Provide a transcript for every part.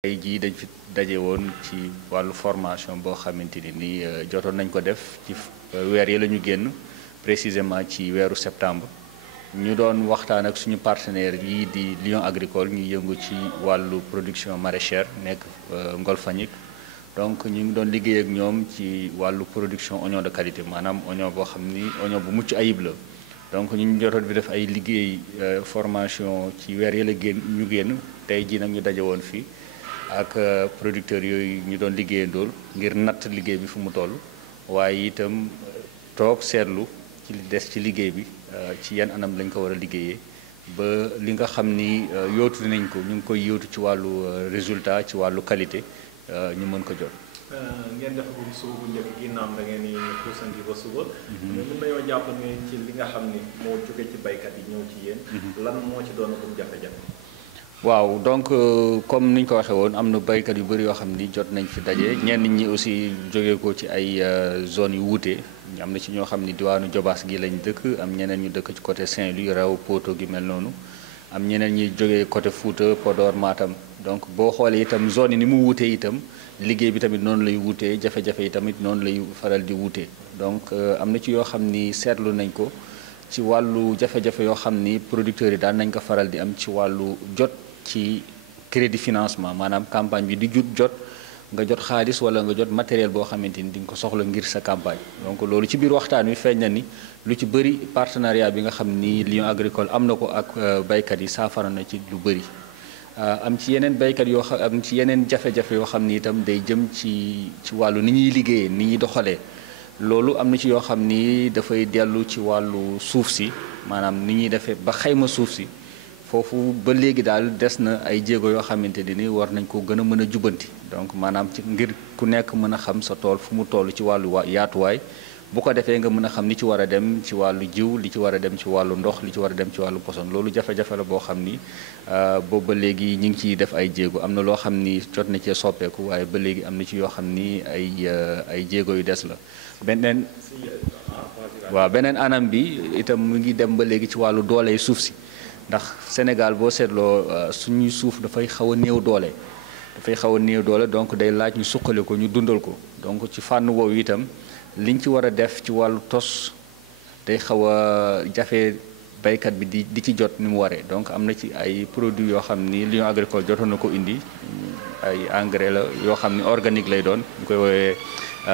tey jii dañ fi daje woon ci wàllu formation boo xamante ni jotoon nañ ko def ci weer yi la ñu génn précisément ci weeru septembre ñu doon waxtaan ak suñu partenaire yi di Lion Agricole ñu yëngu ci wàllu production maraîchère nekk Ngolfagnic donc ñu ngi doon liggéey ak ñoom ci wàllu production oignon de qualité maanaam oignon boo xam ni oignon bu mucc ayib la donc ñu jotoon bi def ay liggéey formation ci weer yi la ñu génn tey jii nag ñu daje woon fii ak producteurs yooyu ñu doon liggéeyandool ngir natt liggéey bi fu mu toll waaye itam toog seetlu ci li des ci liggéey bi ci yan anam lañ ko war a liggéeyee ba li nga xam ni yootu nañ ko ñu ngi koy yootu ci wàllu résultat ci wàllu qualité ñu mën ko jot. ngeen defagum suba bu njëkk ginnaaw da ngeen di xuusanti ba suba. mais mën nañoo jàpp ne ci li nga xam ni moo jóge ci baykat yi ñëw ci yéen. lan moo ci doon comme jafe-jafe. waaw donc comme ni ñu ko waxee woon am na baykat yu bëri yoo xam ni jot nañ fi daje ñenn ñi aussi jógee ko ci ay zones yu wuute am na ci ñoo xam ni diwaanu Jobaas gi lañ dëkk am ñeneen ñu dëkk ci côté Saint-Louis raw Poto gi mel noonu am ñeneen ñi jógee côté Fouta Podor Matam donc boo xoolee itam zone yi ni mu wuutee itam liggéey bi tamit noonu lay wuutee jafe-jafe yi tamit noonu lay faral di wuutee donc am na ci yoo xam ni seetlu nañ ko ci wàllu jafe-jafe yoo xam ni producteurs yi daan nañ ko faral di am ci wàllu jot ci crédit financement maanaam campagne bi di jot nga jot xaalis wala nga jot matériel boo xamante ni di nga ko soxla ngir sa campagne donc loolu ci biir waxtaan wi feeñ na ni lu ci bëri partenariat bi nga xam ni Lion Agricole am na ko ak baykat yi saafara na ci lu bëri am ci yeneen baykat yoo xam am ci yeneen jafe-jafe yoo xam ni itam day jëm ci wàllu ni ñuy liggéeyee ni ñuy doxalee loolu am na ci yoo xam ni dafay dellu ci wàllu suuf si maanaam ni ñuy defee ba xayma suuf si foofu ba léegi daal des na ay jéego yoo xamante ni war nañ ko gën a mën a jubanti donc maanaam ci ngir ku nekk mën a xam sa tool fu mu toll ci wàllu yaatuwaay bu ko defee nga mën a xam li ci war a dem ci wàllu jiw li ci war a dem ci wàllu ndox li ci war a dem ci wàllu poson loolu jafe-jafe la boo xam ni boobu ba léegi ñu ngi ciy def ay jéego am na loo xam ni jot na cee soppeeku waaye ba léegi am na ci yoo xam ni ay jéego yu des la beneen anam bi itam mu ngi dem ba léegi ci wàllu doole suuf si ndax Sénégal boo seetloo suñuy suuf dafay xaw a néew doole donc day laaj ñu suqale ko ñu dundal ko donc ci fànn woowu itam liñ ci war a def ci wàllu tos day xaw a jafe baykat bi di ci jot ni mu waree donc am na ci ay produits yoo xam ni Lion Agricole jotoon na ko indi ay engrais la yoo xam ni organique lay doon ñu koy woowee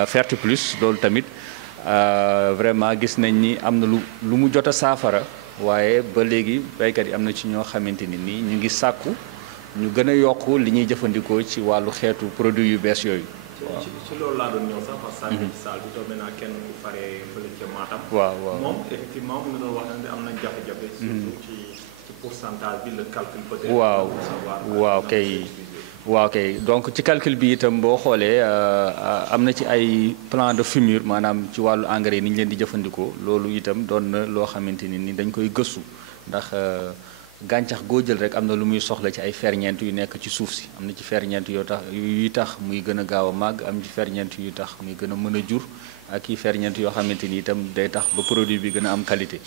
Fertiplus loolu tamit vraiment gis nañ ni am na lu mu jot a saafara waaye ba léegi baykat yi am na ci ñoo xamante ni nii ñu ngi sàkku ñu gën a yokk li ñuy jëfandikoo ci wàllu xeetu produit yu bees yooyu. waaw ci loolu laa doon ñëw sax parce que ci saal bi tombé naa kenn ku faree fële ca Matam. waaw moom effectivement mu ngi doon wax ne am nañ jafe-jafe. surtout ci pourcentage bi le calcul peut-être. waaw kay donc ci calcul bi itam boo xoolee am na ci ay plan de fumure maanaam ci wàllu engrais yi ni ñu leen di jëfandikoo loolu itam doon na loo xamante ni dañ koy gëstu ndax gàncax goo jël rek am na lu muy soxla ci ay ferñeent yu nekk ci suuf si am na ci ferñeent yuy tax muy gën a gaaw a màgg am ci ferñeent yu tax muy gën a mën a jur ak i ferñeent yoo xamante ni itam day tax ba produit bi gën a am qualité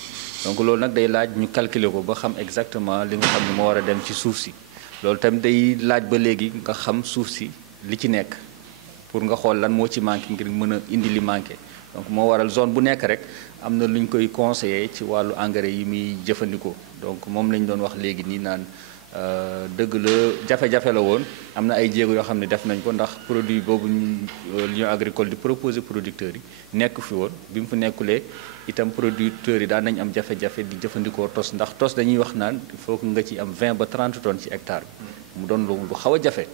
donc loolu nag day laaj ñu calculer ko ba xam exactement li nga xam ne moo war a dem ci suuf si loolu tamit day laaj ba léegi nga xam suuf si li ci nekk pour nga xool lan moo ci manqué ngir mën a indi li manqué donc moo waral zone bu nekk rek am na lu ñu koy conseillé ci wàllu engrais yi muy jëfandikoo donc moom lañ doon wax léegi nii naan dëgg la jafe-jafe la woon am na ay jéego yoo xam ne def nañ ko ndax produit boobu Lion Agricole di proposer producteurs yi nekk fi woon bi mu fi nekkulee itam producteurs yi daan nañ am jafe-jafe di jëfandikoo tos ndax tos dañuy wax naan il faut que nga ci am 20 ba 30 tonnes ci hectare bi mu doon lu xaw a jafe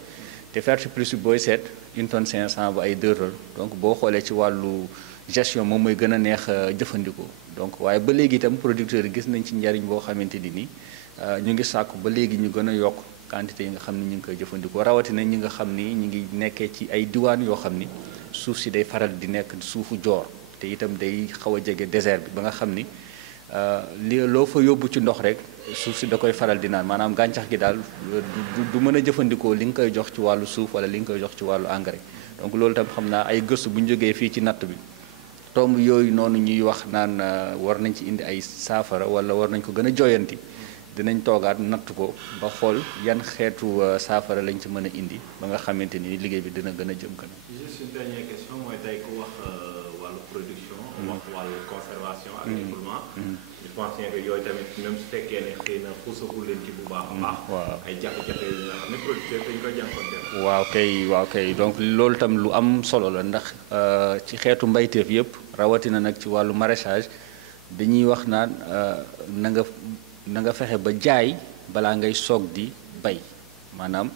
te Fertiplus bi booy seet 1 tonne 500 ba ay 2 tonnes donc boo xoolee ci wàllu gestion moom mooy gën a neex jëfandikoo donc waaye ba léegi itam producteurs yi gis nañ ci njariñ boo xamante ni nii ñu ngi sàkku ba léegi ñu gën a yokk quantité yi nga xam ni ñu ngi koy jëfandikoo rawatina ñi nga xam ni ñu ngi nekkee ci ay diwaan yoo xam ni suuf si day faral di nekk suufu joor te itam day xaw a jege désert bi ba nga xam ni loo fa yóbbu ci ndox rek suuf si da koy faral di naan maanaam gàncax gi daal du mën a jëfandikoo li nga koy jox ci wàllu suuf wala li nga koy jox ci wàllu engrais donc loolu tam xam naa ay gëstu bu ñu jógee fii ci natt bi tomb yooyu noonu ñuy wax naan war nañ ci indi ay saafara wala war nañ ko gën a joyanti dinañ toogaat natt ko ba xool yan xeetu saafara lañ ci mën a indi ba nga xamante ni liggéey bi dina gën a jëm kanam. juste une dernière question mooy tey ku wax wàllu production. wax wàllu conservation ak écoulement. je pense que yooyu tamit même su fekkee ne xëy na xuusagul leen ci bu baax a baax. waaw ay jafe-jafe yi nga xam ne producteur dañ koy jànkuwanteel. waaw kay donc loolu tam lu am solo la ndax ci xeetu mbayteef yëpp rawatina nag ci wàllu maraîchage dañuy wax naan na nga fexe ba jaay balaa ngay soog di bay maanaam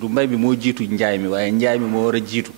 du mbay mi moo jiitu njaay mi waaye njaay mi moo war a jiitu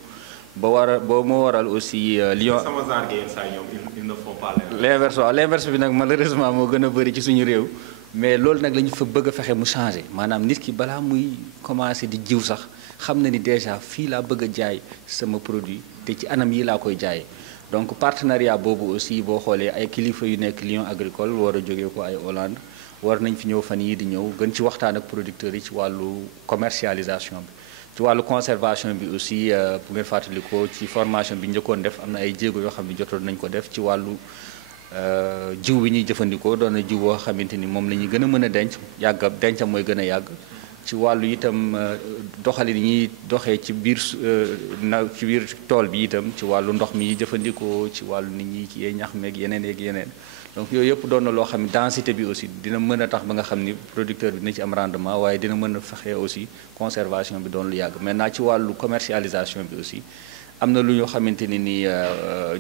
moo waral aussi Lion. sama genre gi yenn saa ñoom ils ne font pas l'inverse waaw l'inverse bi nag malheureusement moo gën a bëri ci suñu réew mais loolu nag la ñu fa bëgg a fexe mu changer maanaam nit ki balaa muy commencer di jiw sax xam na ni déjà fii laa bëgg a jaay sama produit te ci anam yi laa koy jaayee. donc partenariat boobu aussi boo xoolee ay kilifa yu nekk Lion agricole war a jógee ko ay Hollande war nañ fi ñëw fan yii di ñëw gën ci waxtaan ak producteurs yi ci wàllu commercialisation bi ci wàllu conservation bi aussi bu ngeen fàttalikoo ci formation bi njëkkoon def am na ay jéego yoo xam ne jotoon nañ ko def ci wàllu jiw bi ñuy jëfandikoo doon na jiw boo xamante ni moom la ñuy gën a mën a denc dencam mooy gën a yàgg ci wàllu itam doxalin yi ñuy doxee ci biir tool bi itam ci wàllu ndox mi jëfandikoo ci wàllu nit ñi ci ñax meeg yeneen yeeg yeneen donc yooyu yëpp doon na loo xam ne densité bi aussi dina mën a tax ba nga xam ni producteur bi dina ci am rendement waaye dina mën a fexe aussi conservation bi doon lu yàgg maintenant ci wàllu commercialisation bi aussi am na lu ñu xamante ni nii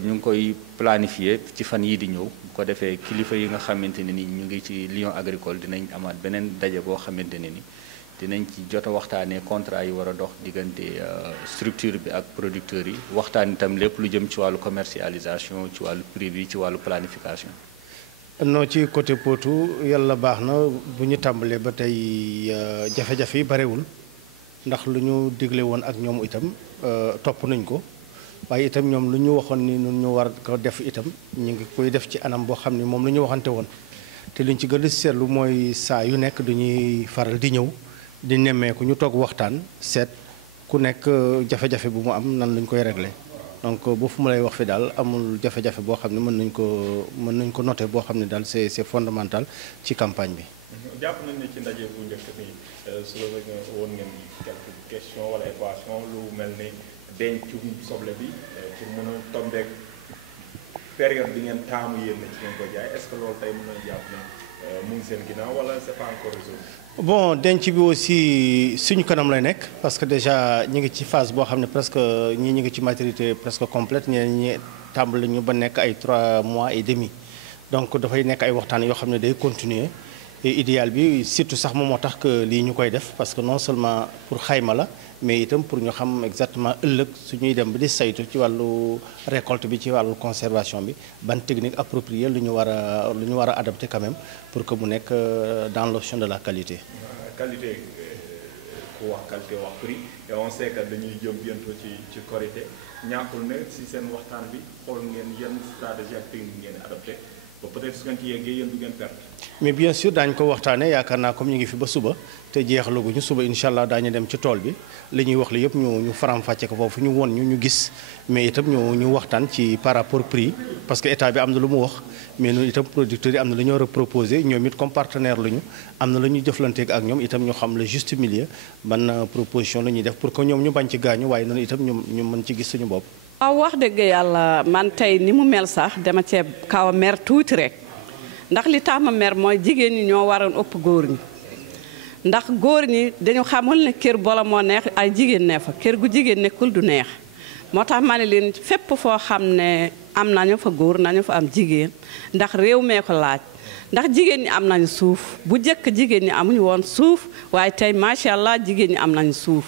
ñu ngi koy planifier ci fan yii di ñëw bu ko defee kilifa yi nga xamante ne ni ñu ngi ci Lion agricole dinañ amaat beneen daje boo xamante ne ni dinañ ci jot a waxtaanee contrat yi war a dox diggante structure bi ak producteurs yi waxtaan itam lépp lu jëm ci wàllu commercialisation ci wàllu prix bi ci wàllu planification. non ci côté Potou yàlla baax na bu ñu tàmbalee ba tey jafe-jafe yi barewul ndax lu ñu digle woon ak ñoom itam topp nañ ko waaye itam ñoom lu ñu waxoon ni nun ñu war ko def itam ñu ngi koy def ci anam boo xam ni moom lu ñu waxante woon te liñ ci gën a seetlu mooy saa yu nekk duñuy faral di ñëw di nemmeeku ñu toog waxtaan seet ku nekk jafe-jafe bu mu am nan lañ koy régler donc bu fu mu lay wax fi daal amul jafe-jafe boo xam ne mën nañ ko noter boo xam ne daal c'est fondamental ci campagne bi. jàpp nañ ne ci ndaje bu njëkk bi soulevé woon ngeen quelques questions wala équation lu mel ni dencum soble bi pour mën a tombeek période bi ngeen taamu yéen ci ngeen ko jaay est-ce que loolu tey mën nañu jàpp ne mu ngi seen ginnaaw wala c'est pas encore résolu. bon denc bi aussi suñu kanam lay nekk parce que déjà ñu ngi ci phase boo xam ne presque ñii ñu ngi ci maturité presque complète ñeneen ñi tàmbali ñu ba nekk ay 3 mois et demi donc dafay nekk ay waxtaan yoo xam ne day continuer et idéal bi surtout sax moom moo tax que lii ñu koy def parce que non seulement pour xayma la mais itam pour ñu xam exactement ëllëg suñuy dem ba di saytu ci wàllu récolte bi ci wàllu conservation bi ban technique appropriée lu ñu war a adapter quand même pour que mu nekk dans l'option de la qualité. qualité ku wax qualité wax prix et on sait que dañuy jëm bientôt ci Korité ñàkkul ne si seen waxtaan bi xool ngeen yenn stratégie ak technique ngeen adapté ba peut-être su ngeen ci yeggee yéen du ngeen perte. mais bien sûr daañu ko waxtaanee yaakaar naa comme ñu ngi fi ba suba te jeexalaguñu suba incha allah daañu dem ci tool bi li ñuy wax li yëpp ñu faram-fàcce ko foofu ñu won ñu gis mais itam ñu waxtaan ci par rapport prix parce que état bi am na lu mu wax mais ñun itam producteurs yi am na lu ñu war a proposer ñoom it comme partenaire la ñu am na lu ñu jëflanteeg ak ñoom itam ñu xam le juste milieu ban proposition la ñuy def pour que ñoom ñu bañ ci gaañu waaye noonu itam ñu mën ci gis suñu bopp. waaw wax dëgg yàlla man tey ni mu mel sax dama cee kaw a mer tuuti rek ndax li tax ma mer mooy jigéen ñi ñoo waroon ëpp góor ñi ndax góor ñi dañu xamul ne kër bala moo neex ay jigéen ne fa kër gu jigéen nekkul du neex moo tax ma ne leen fépp foo xam ne am nañu fa góor nañu fa am jigéen ndax réew mee ko laaj ndax jigéen ñi am nañu suuf bu jëkk jigéen ñi amuñu woon suuf waaye tey macha allah jigéen ñi am nañu suuf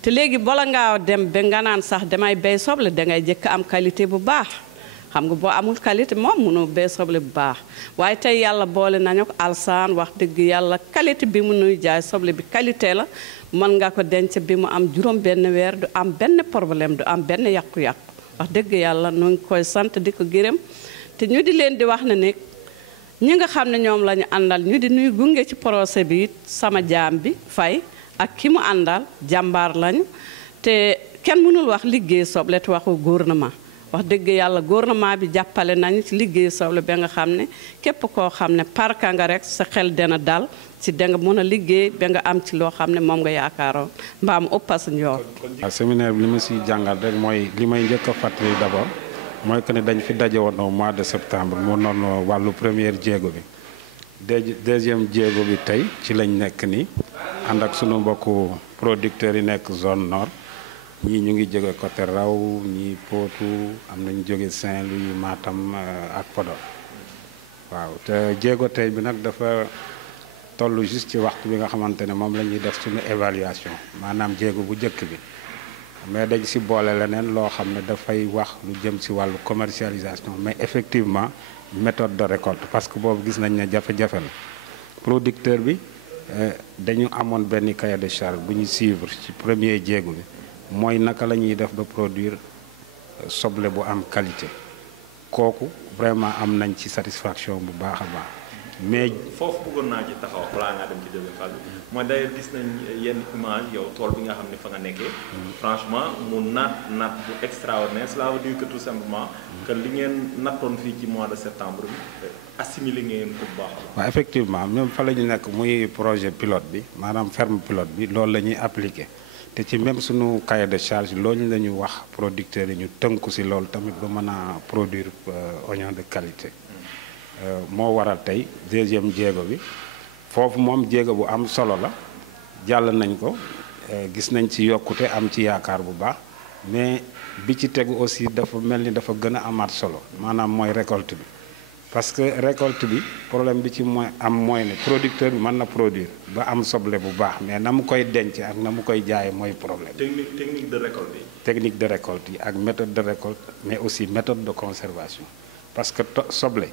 te léegi bala ngaa dem ba nga naan sax damay béy soble dangay jëkk am qualité bu baax xam nga boo amul qualité moom mënoo béy soble bu baax waaye tey yàlla boole nañu ko alsaan wax dëgg yàlla qualité bi mu nuy jaay soble bi qualité la mën nga ko denc bi mu am juróom benn weer du am benn problème du am benn yàqu-yàqu wax dëgg yàlla nu ngi koy sant di ko gërëm te ñu di leen di wax ne nekk ñi nga xam ne ñoom la ñu àndal ñu di nuy gunge ci procès bi it sama jaam bi fay ak ki mu àndal jàmbaar lañu te kenn mënul wax liggéey soble te waxu gouvernement wax dëgg yàlla gouvernement bi jàppale nañu ci liggéey soble ba nga xam ne képp koo xam ne parka nga rek sa xel dana dal ci da nga mën a liggéey ba nga am ci loo xam ne moom nga yaakaaroon mbaam ëppas njoor. waaw séminaire bi li ma si jàngal rek mooy li may njëkk a fàttali d'abord mooy que ne dañ fi daje woon au mois de septembre mu noonu wàllu première jéego bi deuxième jéego bi tey ci lañ nekk ni ànd ak sunu mbokku producteurs yi nekk zone nord ñii ñu ngi jóge côté Raw ñii Potou am nañu jóge Saint-Louis Matam ak Podor waaw te jéego tey bi nag dafa toll juste ci waxtu bi nga xamante ne moom la ñuy def suñu évaluation maanaam jéego bu njëkk bi mais dañ si boole leneen loo xam ne dafay wax lu jëm si wàllu commercialisation mais effectivement méthode de récolte parce que boobu gis nañ ne jafe-jafe la producteur bi dañu amoon benn cahier de charge bu ñu suivre ci premier jéego bi mooy naka la ñuy def ba produire soble bu am qualité kooku vraiment am nañ ci satisfaction bu baax a baax mais foofu bëggoon naa ci taxaw balaa ngaa dem ci deuxième phase bi mooy d'ailleurs gis nañ yenn image yow tool bi nga xam ne fa nga nekkee franchement mu naat bu extraordinaire cela veut dire que tout simplement que li ngeen nattoon fii ci mois de septembre bi assimilé ngeen ko bu baax waaw effectivement même fa la ñu nekk muy projet pilote bi maanaam ferme pilote bi loolu la ñuy appliqué te ci même suñu cahier de charge loolu la ñu wax producteurs yi ñu tënku si loolu tamit ba mën a produire oignon de qualité moo waral tey deuxième jéego bi foofu moom jéego bu am solo la jàll nañ ko gis nañ ci yokkute am ci yaakaar bu baax mais bi ci tegu aussi dafa mel ni dafa gën a amaat solo maanaam mooy récolte bi parce que récolte bi problème bi ci mooy am mooy ne producteur bi mën na produire ba am soble bu baax mais na mu koy denc ak na mu koy jaaye mooy problème. technique de récolte yi. technique de récolte yi ak méthode de récolte mais aussi méthode de conservation parce que soble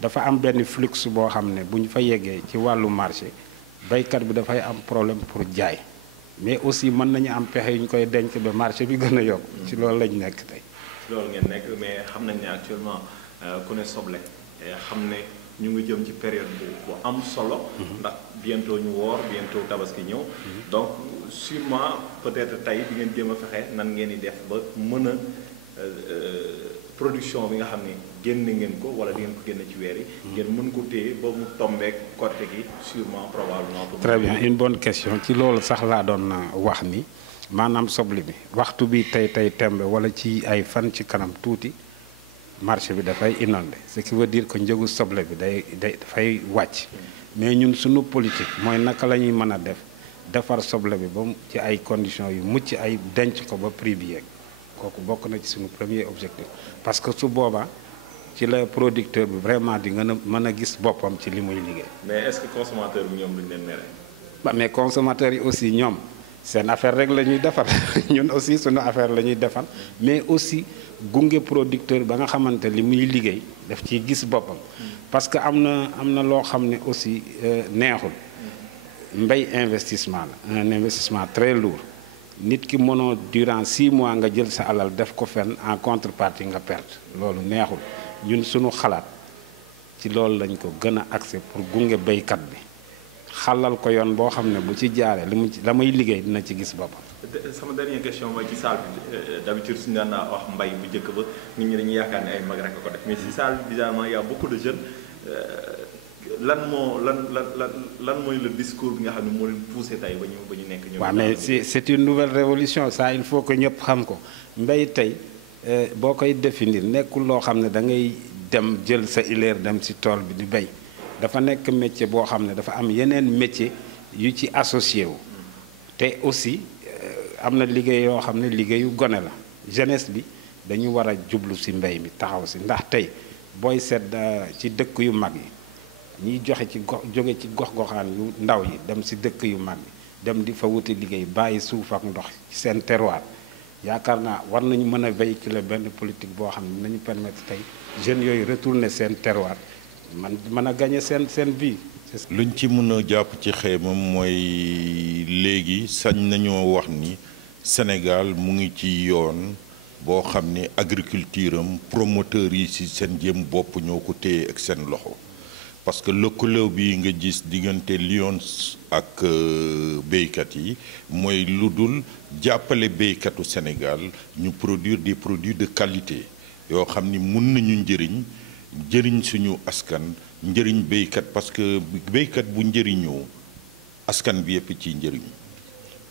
dafa am benn flux boo xam ne bu ñu fa yeggee ci wàllu marché baykat bi dafay am problème pour jaay mais aussi mën nañu am pexe yu ñu koy denc ba marché bi gën a yokk. ci loolu lañ nekk tey. ci loolu ngeen nekk mais xam nañ ne actuellement ku ne soble xam ne ñu ngi jëm ci période bu am solo. ndax bientôt ñu woor bientôt tabaski ñëw. donc sûrement peut-être tey di ngeen jéem a fexe nan ngeen di def ba mën a production bi nga xam ne génne ngeen ko wala di ngeen ko génne ci weer yi. ngeen mën ko téye ba mu tombeek côté gi sûrement probablement. très bien une bonne question ci loolu sax laa doon wax ni maanaam soble bi waxtu bi tey tembe wala ci ay fan ci kanam tuuti marché bi dafay inondé ce qui veut dire que njëgu soble bi dafay wàcc mais ñun suñu politique mooy naka la ñuy mën a defar soble bi ba ci ay conditions yu mucc ay denc ko ba prix bi yeeg kooku bokk na ci suñu premier objectif parce que su boobaa ci la producteur bi vraiment di nga mën a gis boppam ci li muy liggéey. mais est-ce que consommateur bi ñoom duñ leen mere. mais consommateurs yi aussi ñoom seen affaire rek la ñuy defar ñun aussi suñu affaire la ñuy defar mais aussi gunge producteur ba nga xamante li muy liggéey daf ciy gis boppam parce que am na loo xam ne aussi neexul mbay investissement la un investissement très lourd nit ki mënoo durant 6 mois nga jël sa alal def ko fenn en contrepartie nga perte loolu neexul ñun suñu xalaat ci loolu lañ ko gën a axé pour gunge baykat bi xalal ko yoon boo xam ne bu ci jaaree la muy liggéey dina ci gis boppam. sama dernière question mooy ci salle bi d'habitude suñu daan naa wax mbay bu njëkk ba nit ñi dañuy yaakaar ne ay mag rek a ko def mais ci salle bi bizarrement y a beaucoup de jeunes lan mooy le discours bi nga xam ne moo leen poussé tey ba ñu nekk. waaw mais c'est une nouvelle révolution ça il faut que ñëpp xam ko mbay tey boo koy définir nekkul loo xam ne da ngay dem jël sa ileer dem ci tool bi di bay. dafa nekk métier boo xam ne dafa am yeneen métier yu ci associé wu te aussi am na liggéey yoo xam ne liggéeyu gone la jeunesse bi dañu war a jublu ci mbay mi taxaw ci ndax tey booy seet ci dëkk yu mag yi ñiy jóge ci gox-goxaan yu ndaw yi dem ci dëkk yu mag yi dem di fa wuti liggéey bàyyi suuf ak ndox ci seen terroir yaakaar naa war nañu mën a véhiculer benn politique boo xam ne nañu permettre tey jeunes yooyu retourner seen terroir man mën a gagner seen vie. luñ ci mën a jàpp ci xeymam mooy léegi sañ nañoo wax ni Sénégal mu ngi ci yoon boo xam ne agriculture am promoteurs yi ci seen jëm bopp ñoo ko téye ak seen loxo parce que lëkkaloo bi nga gis diggante Lions ak béykat yi mooy lu dul jàppale béykatu Sénégal ñu produire des produits de qualité yoo xam ni mun nañu njëriñ suñu askan njëriñ béykat parce que béykat bu njëriñoo askan bi yëpp ci njëriñ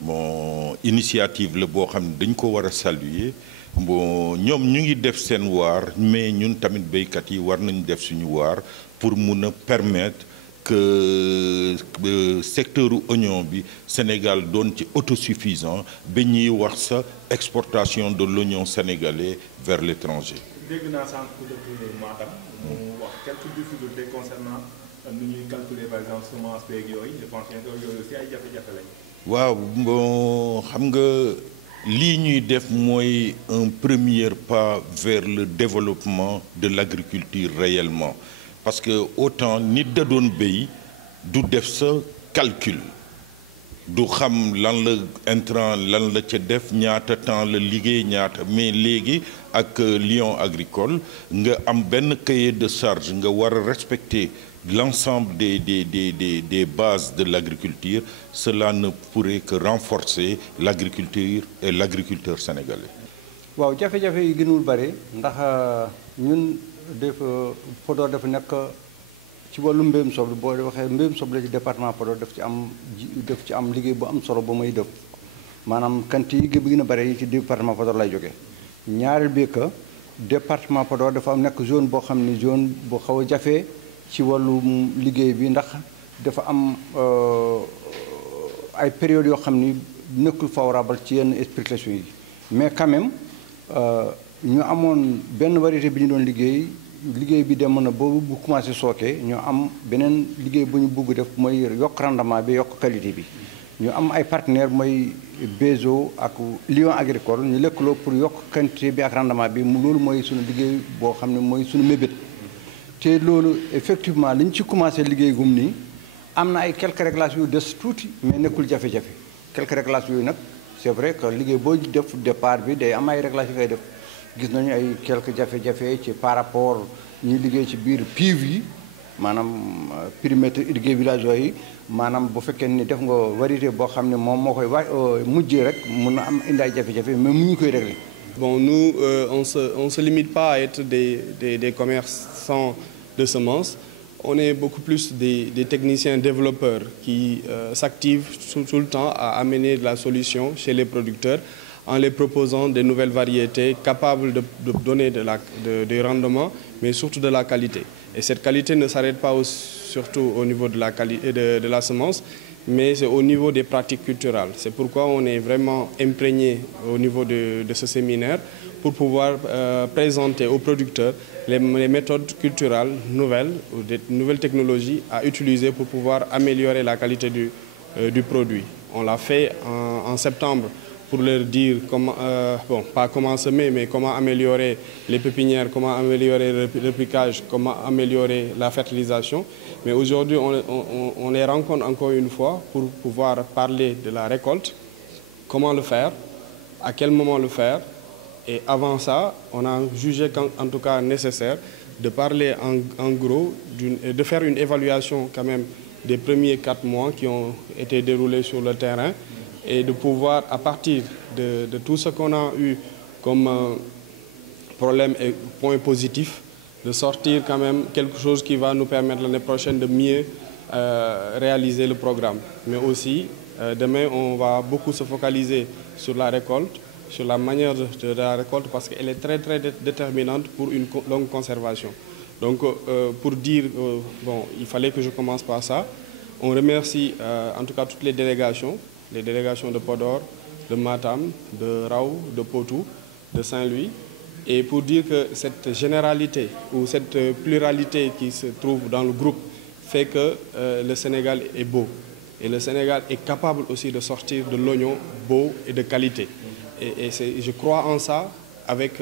bon initiative la boo xam ne dañ ko war a saluer bon ñoom ñu ngi def seen waar mais ñun tamit béykat yi war nañ def suñu waar pour mun a permettre que secteur oignon bi Sénégal doon ci autosuffisant ba ñuy wax sa exportation de l'oignon sénégalais vers l'étranger. dégg naa sànq depuis Matam mu wax quelques difficultés concernant nu ñuy calculer par exemple semence beeg yooyu je pense que yooyu aussi ay jafe-jafe lañ. waaw bon xam nga lii ñuy def mooy un premier pas vers le développement de l'agriculture réellement parce que autant nit da doon béy du def sa calcul du xam lan la intrant lan la ca def ñaata temps la liggéey ñaata mais léegi ak Lion agricole nga am benn cahier de charge nga war a respecter l'ensemble des bases de l'agriculture, cela ne pourrait que renforcer l'agriculture et l'agriculteur sénégalais. waaw jafe-jafe yi gënul bare ndax ñun Podor dafa nekk ci wàllu mbéyum soble boo waxee mbéyum soble ci département Podor daf ci am liggéey bu am solo ba muy def maanaam quantité yi gën a bare yi ci département Podor lay jógee ñaareel bi que département Podor dafa am nekk zone boo xam ni zone bu xaw a jafe ci wàllu liggéey bi ndax dafa am ay périodes yoo xam ni nekkul favorable ci yenn explications yi mais quand même ñu amoon benn variété bi ñu doon liggéey bi demoon na boobu bu commencé sooke ñu am beneen liggéey bu ñu bugg def mooy yokk rendement bi yokk qualité bi ñu am ay partenaires mooy Bezo ak Lion agricole ñu lëkkaloo pour yokk quantité bi ak rendement bi loolu mooy suñu liggéey boo xam ne mooy suñu mébét te loolu effectivement li ñu ci commencé liggéey gum nii am na ay quelques réglages yu des tuuti mais nekkul jafe-jafe quelques réglages yooyu nag c'est vrai que liggéey boo def départ bi day am ay réglages yu koy def gis nañu ay quelques jafe-jafe ci par rapport ñuy liggéey ci biir PIV yi maanaam périmètre irrigué villageois yi maanaam bu fekkee ni def nga variété boo xam ne moom moo koy mujjee rek mun na am indi ay jafe-jafe mais mu ñu koy régler. Bon, nous, on se limite pas à être des commerçants de semences. On est beaucoup plus des techniciens développeurs qui s'activent tout le temps à amener de la solution chez les producteurs en les proposant des nouvelles variétés capables de donner des rendements, mais surtout de la qualité. Et cette qualité ne s'arrête pas surtout au niveau de la semence, mais c'est au niveau des pratiques culturelles. C'est pourquoi on est vraiment imprégné au niveau de ce séminaire pour pouvoir présenter aux producteurs les méthodes culturelles nouvelles ou des nouvelles technologies à utiliser pour pouvoir améliorer la qualité du produit. On l'a fait en septembre pour leur dire comment, pas comment semer, mais comment améliorer les pépinières, comment améliorer le repiquage, comment améliorer la fertilisation. Mais aujourd'hui, on les rencontre encore une fois pour pouvoir parler de la récolte, comment le faire, à quel moment le faire. Et avant ça, on a jugé en tout cas nécessaire de parler en gros, de faire une évaluation quand même des premiers 4 mois qui ont été déroulés sur le terrain et de pouvoir, à partir de tout ce qu'on a eu comme problème et point positif, de sortir quand même quelque chose qui va nous permettre l'année prochaine de mieux réaliser le programme. Mais aussi, demain, on va beaucoup se focaliser sur la récolte, sur la manière de la récolte, parce qu'elle est très, très déterminante pour une longue conservation. Donc, pour dire, il fallait que je commence par ça. On remercie en tout cas toutes les délégations de Podor, de Matam, de Rao, de Potou, de Saint-Louis. Et pour dire que cette généralité ou cette pluralité qui se trouve dans le groupe fait que le Sénégal est beau. Et le Sénégal est capable aussi de sortir de l'oignon beau et de qualité. Et je crois en ça, avec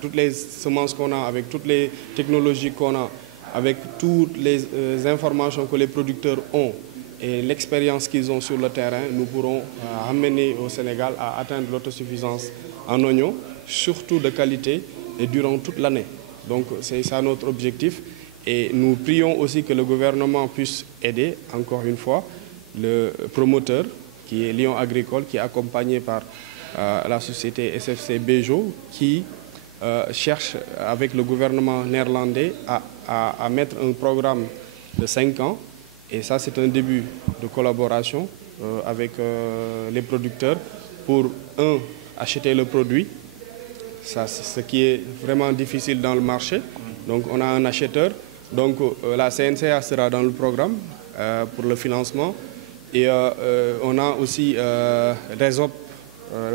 toutes les semences qu'on a, avec toutes les technologies qu'on a, avec toutes les informations que les producteurs ont et l'expérience qu'ils ont sur le terrain, nous pourrons amener au Sénégal à atteindre l'autosuffisance en oignons, surtout de qualité et durant toute l'année. Donc c'est ça notre objectif. Et nous prions aussi que le gouvernement puisse aider, encore une fois, le promoteur, qui est Lion Agricole, qui est accompagné par la société SFC Bejo, qui cherche avec le gouvernement néerlandais à mettre un programme de 5 ans. Et ça, c'est un début de collaboration avec les producteurs pour, acheter le produit. Ça, c'est ce qui est vraiment difficile dans le marché. Donc, on a un acheteur. Donc, la CNCA sera dans le programme pour le financement. Et on a aussi Resop,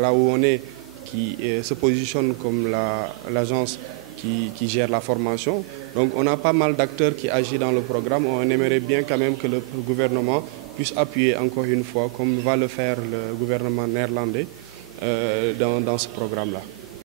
là où on est, qui se positionne comme l'agence qui gère la formation. Donc, on a pas mal d'acteurs qui agissent dans le programme. On aimerait bien quand même que le gouvernement puisse appuyer encore une fois, comme va le faire le gouvernement néerlandais, dans ce programme-là.